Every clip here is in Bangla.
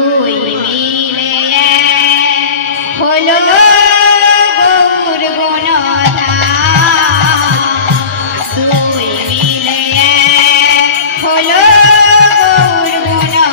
দুই মিলে হলো গৌর গুণধাম, দুই মিলে হলো গৌর গুণধাম।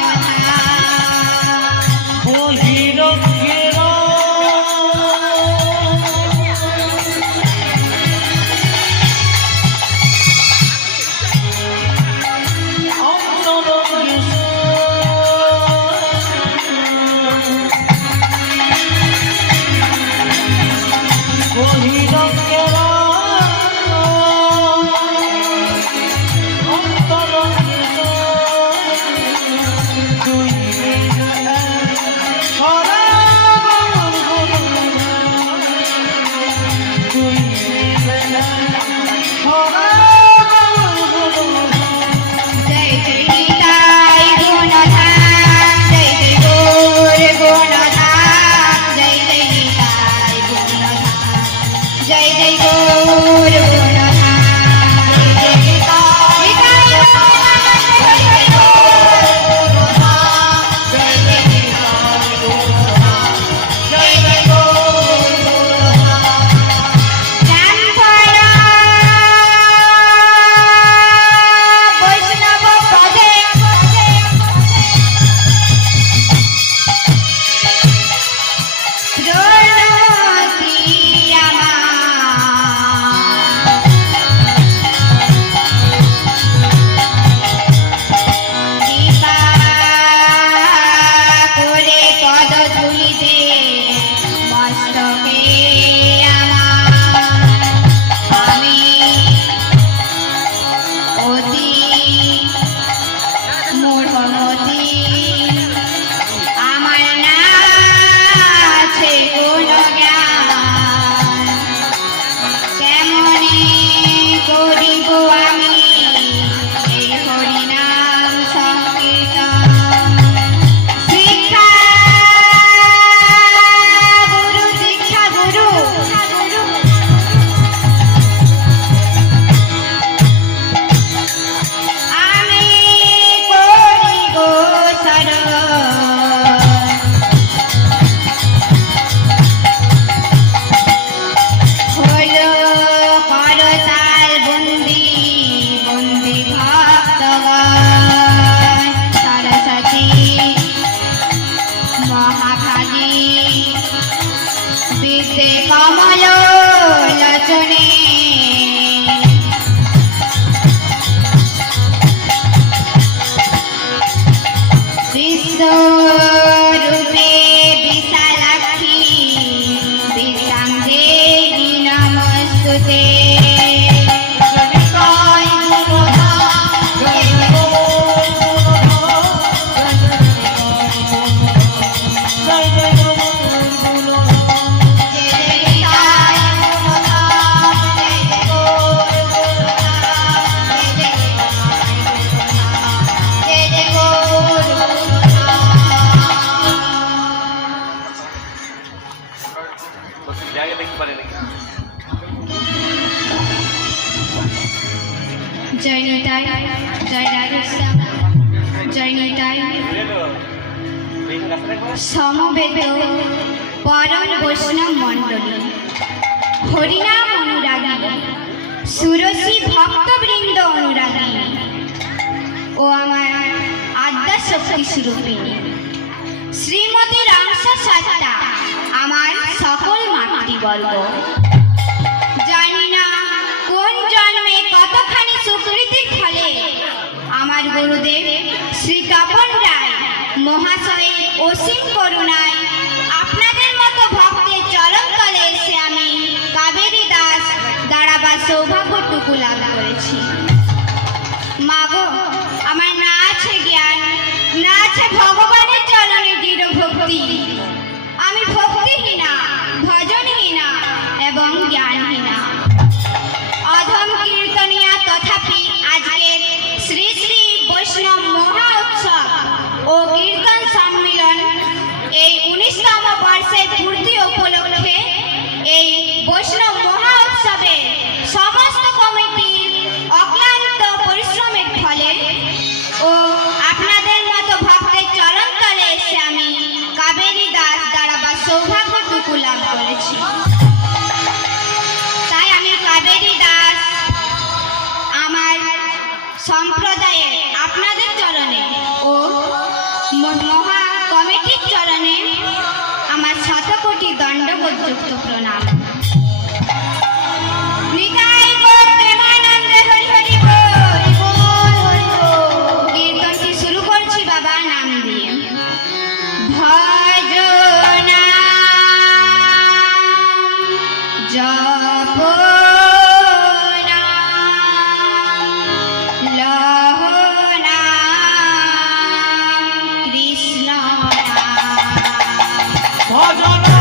জয় নিতাই, জয় রাধেশ্যাম, জয় নিতাই। সমবেত পরম বৈষ্ণব মণ্ডলী, হরিনাম অনুরাগী, সুরসী ভক্তবৃন্দ অনুরাগী ও আমার আদ্যা শক্তি স্বরূপিণী শ্রীমতী রামসা সাত্তা আমার সকল মাতৃবর্গ, জানি না কোন জন্মে কতখানি সুকৃতির ফলে আমার গুরুদেব শ্রী তপন রায় মহাশয় অসীম করুণায় আপনাদের মতো ভক্তের চরণ তলে এসে আমি কাবেরী দাস দাঁড়াবার সৌভাগ্যটুকু লাভ করেছি। মাগো, আমার না আছে জ্ঞান, না আছে ভগবানের চরণে দৃঢ় ভক্তি। আমি ভক্তিহীনা, ভজনহীনা এবং জ্ঞানহীনা, অধম কীর্তনিয়া। তথাপি আজকের শ্রী শ্রী বৈষ্ণব মহা উৎসব ও কীর্তন সম্মিলন এই 19তম বর্ষের পূর্তি উপলক্ষে এই বৈষ্ণব মহা উৎসবে সমস্ত কমিটির অক্লান্ত পরিশ্রমের ফলে ও আপনাদের মতো ভক্তের চরণ তলে এসে আমি টুকু লাভ করেছি। তাই আমি কাবেরী দাস আমার সম্প্রদায়ের আপনাদের চরণে ও মহা কমিটির চরণে আমার শতকোটি দণ্ডবোধযুক্ত প্রণাম। নিতাই গৌর প্রেমানন্দে হরি হরি বল। কীর্তনটি শুরু করছি বাবার নাম দিয়ে। ভজনা জপনা লহনা কৃষ্ণ ভজনা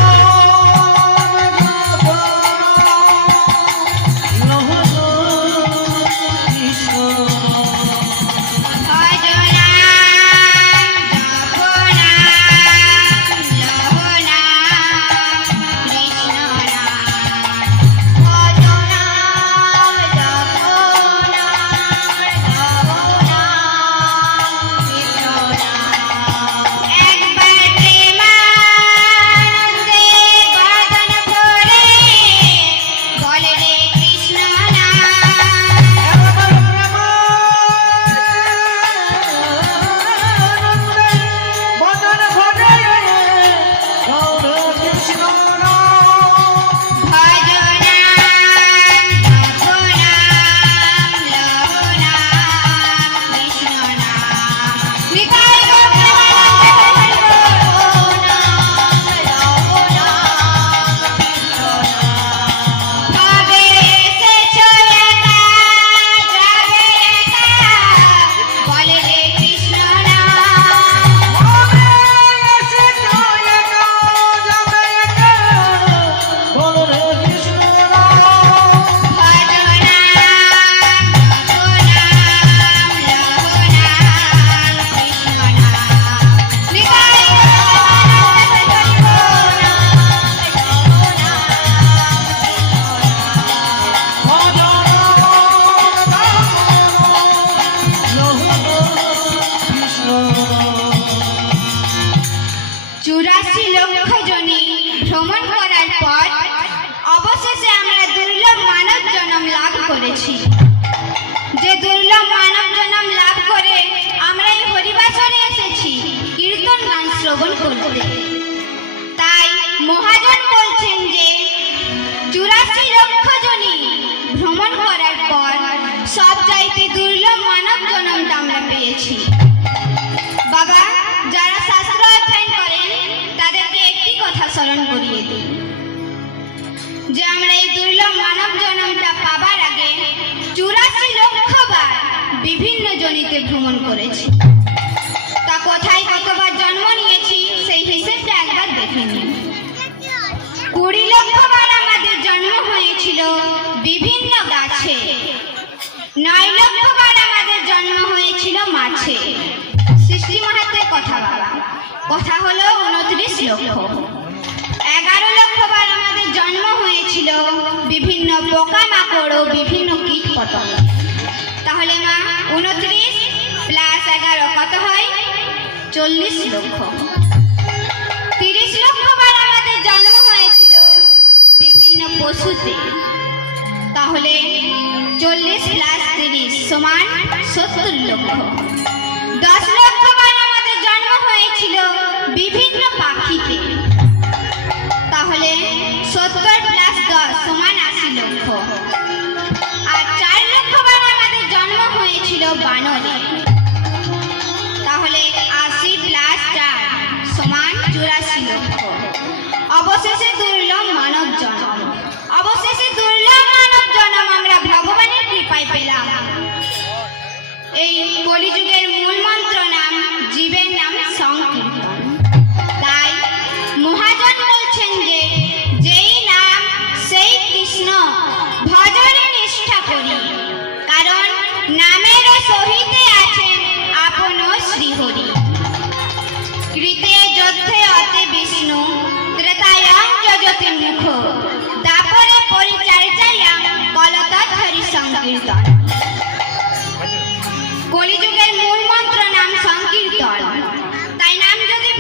করেছি। যে দুর্লভ মানব জন্ম লাভ করে আমরা এই হরিবাসরে এসেছি কীর্তন গান শ্রবণ করতে। তাই মহাজন বলছেন যে 84 লক্ষ জনি ভ্রমণ করার পর সব চাইতে দুর্লভ মানব জন্মটা আমরা পেয়েছি। বাবা, যারা শাস্ত্র অধ্যয়ন করেন তাদেরকে একটি কথা স্মরণ করিয়ে দিই যে আমরা এই দুর্লভ মানব জন্মটা পাবার আগে 84 লক্ষ বার বিভিন্ন জনিতে ভ্রমণ করেছি। তা কোথায় কতবার জন্ম নিয়েছি সেই হিসেবটা একবার দেখে নিন। 20 লক্ষ বার আমাদের জন্ম হয়েছিল বিভিন্ন গাছে, 9 লক্ষ বার আমাদের জন্ম হয়েছিল মাছে। সৃষ্টি মাহাত্ম্যের কথা বাবা, কথা হলো 29 লক্ষ। 11 লক্ষ বার আমাদের জন্ম হয়েছিল বিভিন্ন পোকামাকড় ও বিভিন্ন কীট পতঙ্গ। তাহলে মা 29 প্লাস 11 কত হয়? 40 লক্ষ। 30 লক্ষ বার আমাদের জন্ম হয়েছিল বিভিন্ন পশুতে। তাহলে 40 প্লাস 30 সমান 70 লক্ষ। 10 লক্ষ বার আমাদের জন্ম হয়েছিল বিভিন্ন পাখিতে। তাহলে 70 প্লাস 10 সমান 80 লক্ষ। আর 4 লক্ষ বার আমাদের জন্ম হয়েছিল বানরে। তাহলে 80 প্লাস 4 সমান 84 লক্ষ। অবশেষে দুর্লভ মানব জন্ম। অবশেষে দুর্লভ মানব জন্ম আমরা ভগবানের কৃপায় পেলাম। এই কলিযুগের মূল মন্ত্র নাম জীবের নাম সংকীর্তন। তাই মহাজন বলছেন যে যেই নাম সেই কৃষ্ণ ভজনে নিষ্ঠা করি, কারণ নামের সহিতে আছেন আপন শ্রীহরি। কৃতে যথে অতে বিষ্ণু ত্রেতায়াং যজতে মুখ দাপরে পরিচর্যায়াং কলতৎ হরি সংকীর্তন। কলিযুগের মূল মন্ত্র নাম সংকীর্তন। তাই নাম যদি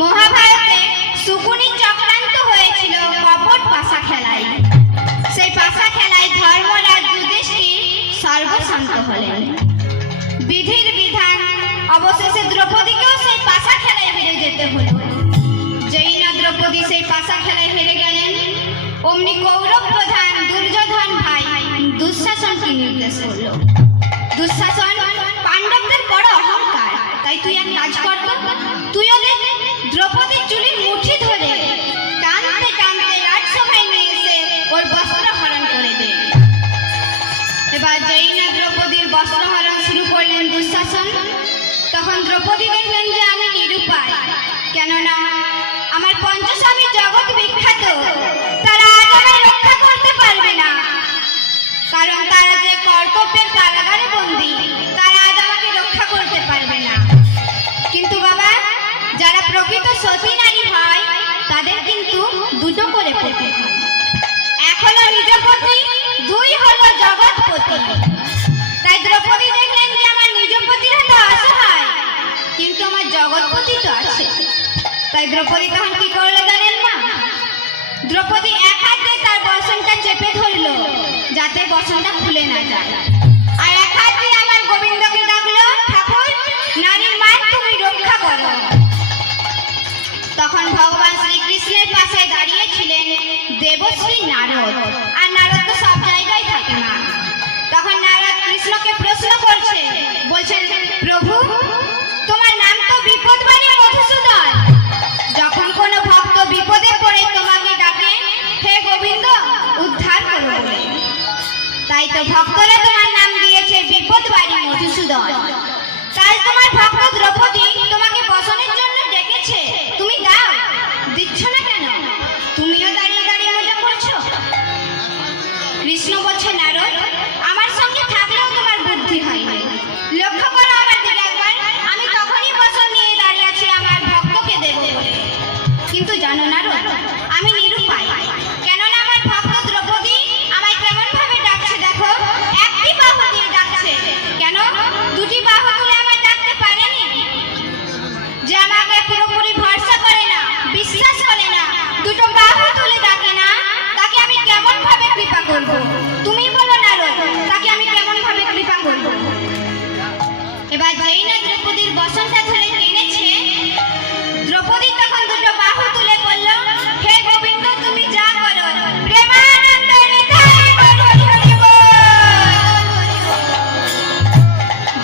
মহাভারতে শকুনি চক্রান্ত হয়েছিল কপট পাশা খেলায়। সেই পাশা খেলায় ধর্মরাজ যুধিষ্ঠির সর্বশান্ত হলেন। বিধির বিধান অবশেষে দ্রৌপদীকেও সেই পাশা খেলায় হেরে যেতে হলো। যেই না দ্রৌপদী সেই পাশা খেলায় হেরে গেলেন, অমনি কৌরব প্রধান দুর্যোধন ভাই দুঃশাসনকে নির্দেশ করলো। দুঃশাসন, পাণ্ডবদের বড় অহংকার, তাই তুই এক কাজ কর, তুই ওদের দ্রৌপদীর চুলের মুঠি ধরে টানতে টানতে রাজসভায় নিয়ে এসে ওর বস্ত্র হরণ করে দে। এবার যেই না দ্রৌপদীর বস্ত্র হরণ শুরু করলেন দুঃশাসন, তখন দ্রৌপদী দেখলেন যে আমি নিরুপায়, কেননা আমার পঞ্চস্বামী জগৎ বিখ্যাত, তারা আজ আমায় রক্ষা করতে পারবে না, কারণ তারা যে কর্তব্যের কারাগারে বন্দী, তারা আজ আমাকে রক্ষা করতে পারবে না। কিন্তু বাবা, যারা প্রকৃত সতী নারী হয় তাদের কিন্তু দুটো করে পতি হয়, এক হলো নিজ পতি, দুই হলো জগৎপতি। তাই দ্রৌপদী দেখলেন যে আমার নিজ পতিরা তো অসহায়, কিন্তু আমার জগৎপতি তো আছে। তাই দ্রৌপদী তখন কি করলো জানেন না? দ্রৌপদী এক হাতে তার বসনটা চেপে ধরলো যাতে বসনটা খুলে না যায়, আর এক হাত দিয়ে আমার গোবিন্দকে ডাকলো, ঠাকুর নারীর মান তুমি রক্ষা করো। তখন ভগবান শ্রীকৃষ্ণের পাশে দাঁড়িয়েছিলেন দেবশ্রী নারদ, আর নারদ তো সব জায়গায় থাকে না। তখন নারদ কৃষ্ণকে প্রশ্ন করছে, বলছেন, প্রভু তোমার নাম তো বিপদবাণী মধুসূদন, যখন কোনো ভক্ত বিপদে পড়ে তোমাকে ডাকে, হে গোবিন্দ উদ্ধার করো বলে, তাই তো ভক্তরা তোমার নাম দিয়েছে বিপদবাণী মধুসূদন। তাই তোমার ভক্ত দ্রৌপদী তোমাকে বসনের জন্য ডেকেছে, তুমি দাও, দিচ্ছ না কেন? তুমিও দাঁড়িয়ে দাঁড়িয়ে মজা করছো। কৃষ্ণ বলছে, নারদ আমার সঙ্গে থাকলেও তোমার বুদ্ধি হয়নি, লক্ষ্য করো আমার দিকে একবার, আমি তখনই বসন নিয়ে দাঁড়িয়ে আছি আমার ভক্তকে দেব বলে। কিন্তু জানো নারদ, আমি নিরুপায়, কেননা আমার ভক্ত দ্রৌপদী আমায় কেমন ভাবে ডাকছে দেখো, একটি বাহু দিয়ে ডাকছে, কেন দুটি বাহু তুলে আমার ডাকতে পারেনি? যে আমাকে পুরোপুরি ভরসা করে না, বিশ্বাস করে না, দুটো বাহু তুলে ডাকে না, তাকে আমি কেমন ভাবে কৃপা করব? তুমি বলো নারদ, তাকে আমি কেমন ভাবে কৃপা করব? এবার যেই না দ্রৌপদীর বসনটা ধরে টেনেছে, দ্রৌপদী তখন দুটো বাহু তুলে বলল, হে গোবিন্দ তুমি যা করো, প্রেমানন্দ নিতাই গৌর হরি বল।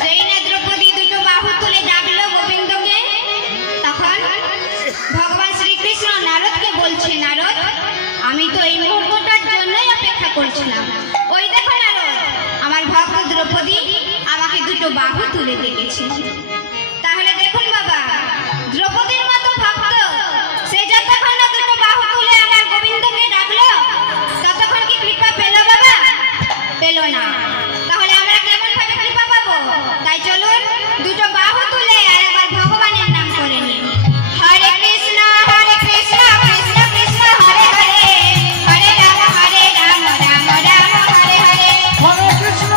যেই না দ্রৌপদী দুটো বাহু তুলে ডাকলো গোবিন্দকে, তখন ভগবান শ্রীকৃষ্ণ নারদকে বলছে, নারদ আমি তো এই মুহূর্তটার জন্যই অপেক্ষা করছিলাম, ওই দেখো নারদ আমার ভক্ত দ্রৌপদী আমাকে দুটো বাহু তুলে ডেকেছে। তাহলে দেখুন বাবা, দ্রৌপদীর মতো ভক্ত সে যতক্ষণ না দুটো বাহু তুলে আমার গোবিন্দকে ডাকলো, ততক্ষণ কি কৃপা পেল বাবা? পেল না। তাহলে আমরা কেমন ভাবে কৃপা পাবো? তাই চলুন দুটো বাহু তুলে আর আবার ভগবানের নাম করে নিই। হরে কৃষ্ণ কৃষ্ণ কৃষ্ণ হরে হরে, হরে রাম রাম রাম হরে হরে। হরে কৃষ্ণ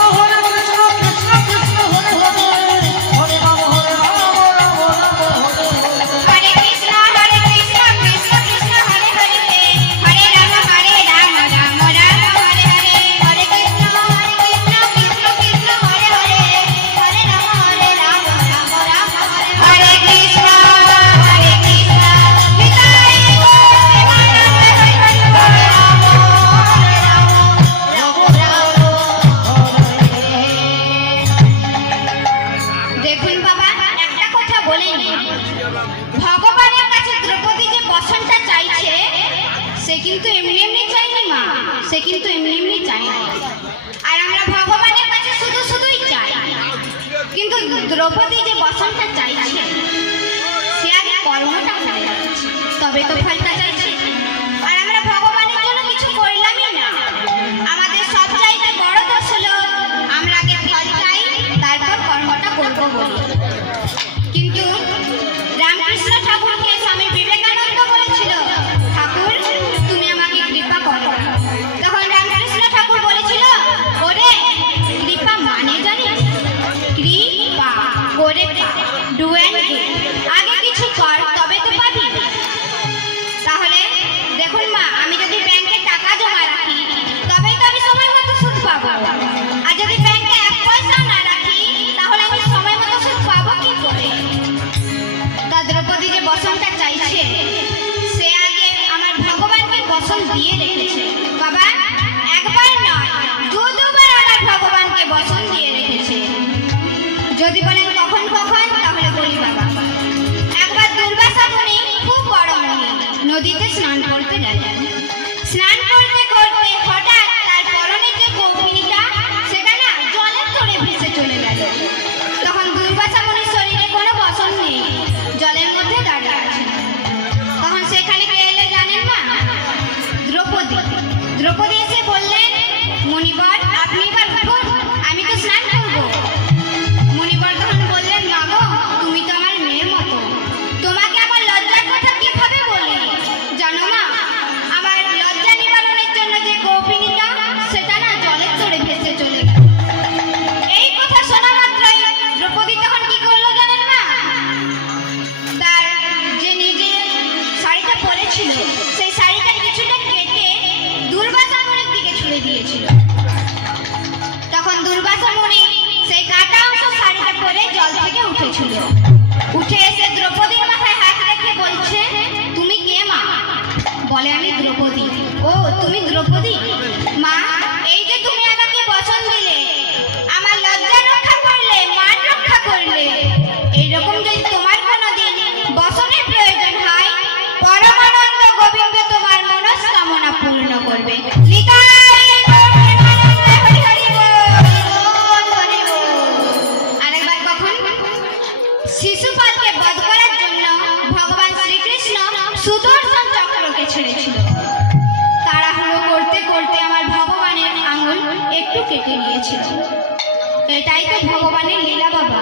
কৃষ্ণ কৃষ্ণ হরে হরে, হরে রাম রাম রাম হরে হরে। হরে কৃষ্ণ কৃষ্ণ কৃষ্ণ হরে হরে, হরে রাম রাম রাম হরে হরে। হরে কৃষ্ণ কৃষ্ণ কৃষ্ণ হরে হরে, হরে রাম রাম রাম হরে হরে। হরে কৃষ্ণ নিতাই গৌর প্রেমানন্দ হরি হরি বল। দেখুন বাবা, একটা কথা বলে নি, ভগবানের কাছে দ্রৌপদী যে বসনটা চাইছে সে কিন্তু এমনি এমনি চাইনি মা, সে কিন্তু এমনি এমনি চাই না। আর আমরা ভগবানের কাছে শুধু শুধুই চাই, কিন্তু দ্রৌপদী যে বসনটা চাইছে সে আগে কর্মটা করে রাখছে, তবে তো ফলটা চাইছে। আর আমরা ভগবানের জন্য কিছু করলামই না। আমাদের সব চাইতে বড় দোষ হলো আমরা আগে ফল চাই, তারপর কর্মটা করবো বলি। কিন্তু রামকৃষ্ণ ঠাকুরকে স্বামী বিবেকানন্দ বলেছিল, ঠাকুর তুমি আমাকে কৃপা করো। তখন রামকৃষ্ণ ঠাকুর বলেছিল, ওরে কৃপা মানে জানিস? কৃপা করে ডু অ্যান্ড দ্রৌপদী যে বসনটা চাইছে সে আগে আমার ভগবানকে বসন দিয়ে রেখেছে বাবা। একবার নয়, দুবার আমার ভগবানকে বসন দিয়ে রেখেছে। যদি বলেন কখন কখন, তাহলে বলি বাবা। একবার দুর্বাসা মুনি খুব বড় মনি নদীতে স্নান করতে গেলেন। স্নান করতে করতে হঠাৎ তার পরনে যে কৌপিনীটা সেটা না জলের তরে ভেসে চলে গেল। তখন দুর্বাসা মুনির শরীরে কোনো বসন নেই, জলের মধ্যে দাঁড়িয়ে আছে। তখন সেখানে কে এলে জানেন না? দ্রৌপদী। দ্রৌপদী এসে বললেন, মুনিবর আপনি এবার উঠুন, আমি তো স্নান করবো। মুনিবর তখন বললেন, মা গো তুমি তো আমার মেয়ের মতো, তোমাকে আমার লজ্জার কথা কিভাবে বলি? জানো মা, আমার লজ্জা নিবারণের জন্য যে কৌপিনীটা সেটা না জলের তরে ভেসে চলে গেল। এই কথা শোনা মাত্রই দ্রৌপদী তখন কি করলো জানেন না? তার যে নিজে শাড়িটা পরেছিল সেই শাড়িটা কিছুটা কেটে দুর্বাসা মুনির দিকে ছুঁড়ে দিয়েছিল। তখন দুর্বাসা মুনি সেই কাটা অংশ শাড়িটা পরে জল থেকে উঠেছিল। উঠে এসে দ্রৌপদীর মাথায় হাত রেখে বলছে, তুমি কে মা? বলে, আমি দ্রৌপদী। ও তুমি দ্রৌপদী? মা, এই যে তুমি আমাকে বচন দিলে, আমার লজ্জা রক্ষা করলে, মান রক্ষা করলে, এইরকম যদি তোমার কোনোদিন বচনের প্রয়োজন হয়, পরমানন্দ গোবিন্দ তোমার মনস্কামনা পূর্ণ করবে। নিতাই হরি হরি বল, হরি বল। আরেকবার কখন? শিশুপালকে বধ করার জন্য ভগবান শ্রীকৃষ্ণ সুদর্শন চক্রকে ছেড়েছিল। তাড়াহুড়ো করতে করতে আমার ভগবানের আঙুল একটু কেটে নিয়েছিল। এটাই তো ভগবানের লীলা বাবা।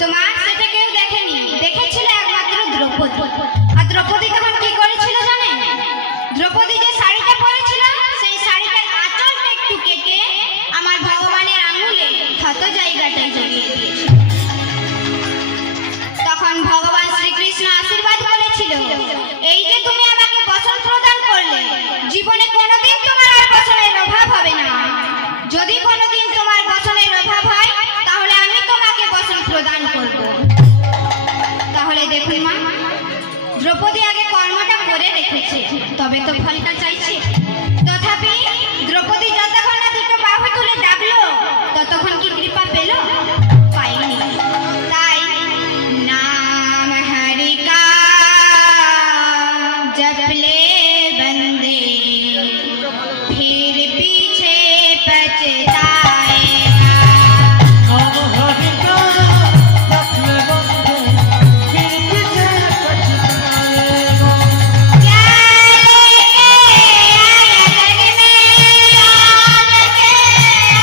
তোমার সেটা কেউ দেখেনি, দেখেছিল একমাত্র দ্রৌপদী। আর দ্রৌপদী তখন কি করেছিল জানেন? দ্রৌপদী যে শাড়িটা পরেছিল সেই শাড়িটার আঁচলটা একটু কেটে আমার ভগবানের আঙুলে ক্ষত জায়গাটাই জড়িয়ে দিয়েছিল। তখন ভগবান শ্রীকৃষ্ণ আশীর্বাদ করেছিল, এই যে তুমি আমাকে বচন প্রদান করলে, জীবনে কোনোদিন তোমার আর বচনের অভাব হবে না। যদি কোনোদিন তোমার বচনের অভাব হয় তাহলে আমি তোমাকে বচন প্রদান করব। তাহলে দেখুন মা, দ্রৌপদী আগে কর্মটা করে রেখেছে, তবে তো ফলটা চাইছে। তথাপি দ্রৌপদী যতক্ষণ না দুটো বাহু তুলে ডাকলো ততক্ষণ কি কৃপা পেল? পাইনি। তাই नाम हरि का जप ले बंदे, फिर पीछे पछताएगा। नाम हरि का जप ले बंदे, फिर पीछे पछताएगा। क्या लेके आया जग में, राम के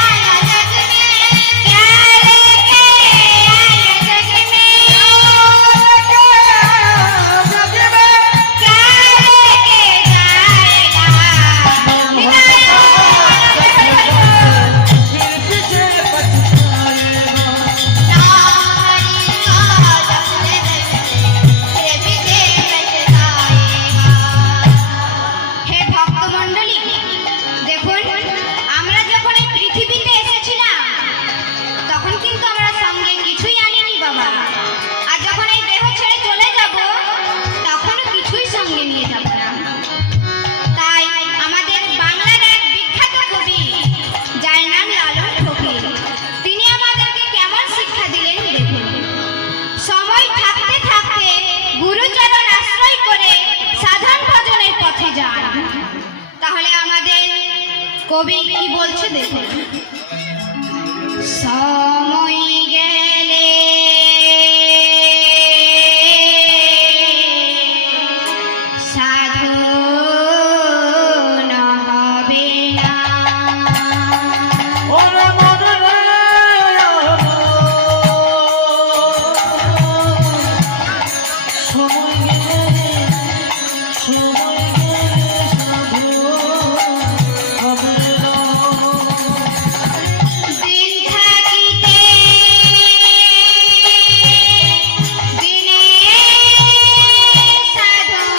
आया जग में, क्या लेके आया जग में, क्या लेके जाएगा? फिर पीछे पछताएगा। नाम हरि का जप ले बंदे, फिर पीछे पछताएगा। হে ভক্তমণ্ডলী, দেখুন আমরা যখন এই পৃথিবীতে এসেছিলাম তখন কিন্তু আমরা সঙ্গে কিছুই আনিনি বাবা। আর যখন এই দেহ ছেড়ে চলে যাব তখনও কিছুই সঙ্গে নিয়ে যাব না। তাই আমাদের বাংলার এক বিখ্যাত কবি যার নাম লালন ফকির, তিনি আমাদেরকে কেমন শিক্ষা দিলেন দেখুন। সময় থাকতে থাকতে গুরুচরণ আশ্রয় করে সাধন ভজনের পথে যান। তাহলে আমাদের কবি কি বলছে দেখুন। সময় গেলে সাধন হবে না। ওরে মনে রে, সময় গেলে সাধু হবে না। দিন থাকিতে দিনে সাধন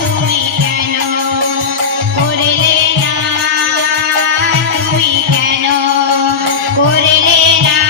তুমি কেন করলে না, তুমি কেন করলে না?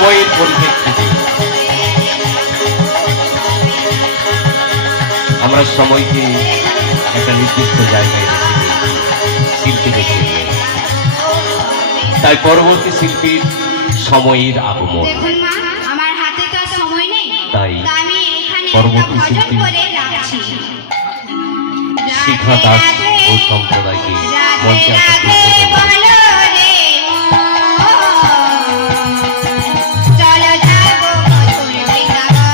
সময়ের পরিপ্রেক্ষিতে আমরা সময়কে একটা নির্দিষ্ট জায়গায় রেখে দিই শিল্পীদের জন্য। তাই পরবর্তী শিল্পীর সময়ের আগমন। দেখুন মা, আমার হাতে তো আর সময় নেই, তাই আমি এখানে একটা পরবর্তী ভজন শিল্পী করে রাখছি। শিখা দাস ও সম্প্রদায়কে মঞ্চে আসা রাধে বলো রে চলো যাবো মধুর বৃন্দাবন।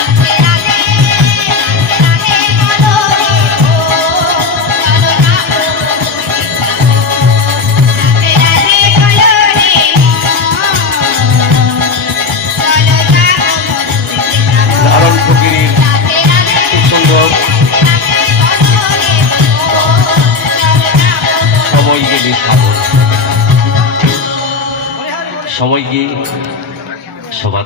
রাধে রাধে বলো রে চলো যাবো রাধে বলো রে চলো যাবো মধুর নারায়ণ ফকিরের বৃন্দাবন। খুব সুন্দর সময় গেলে সাধন। সময় গিয়ে সবার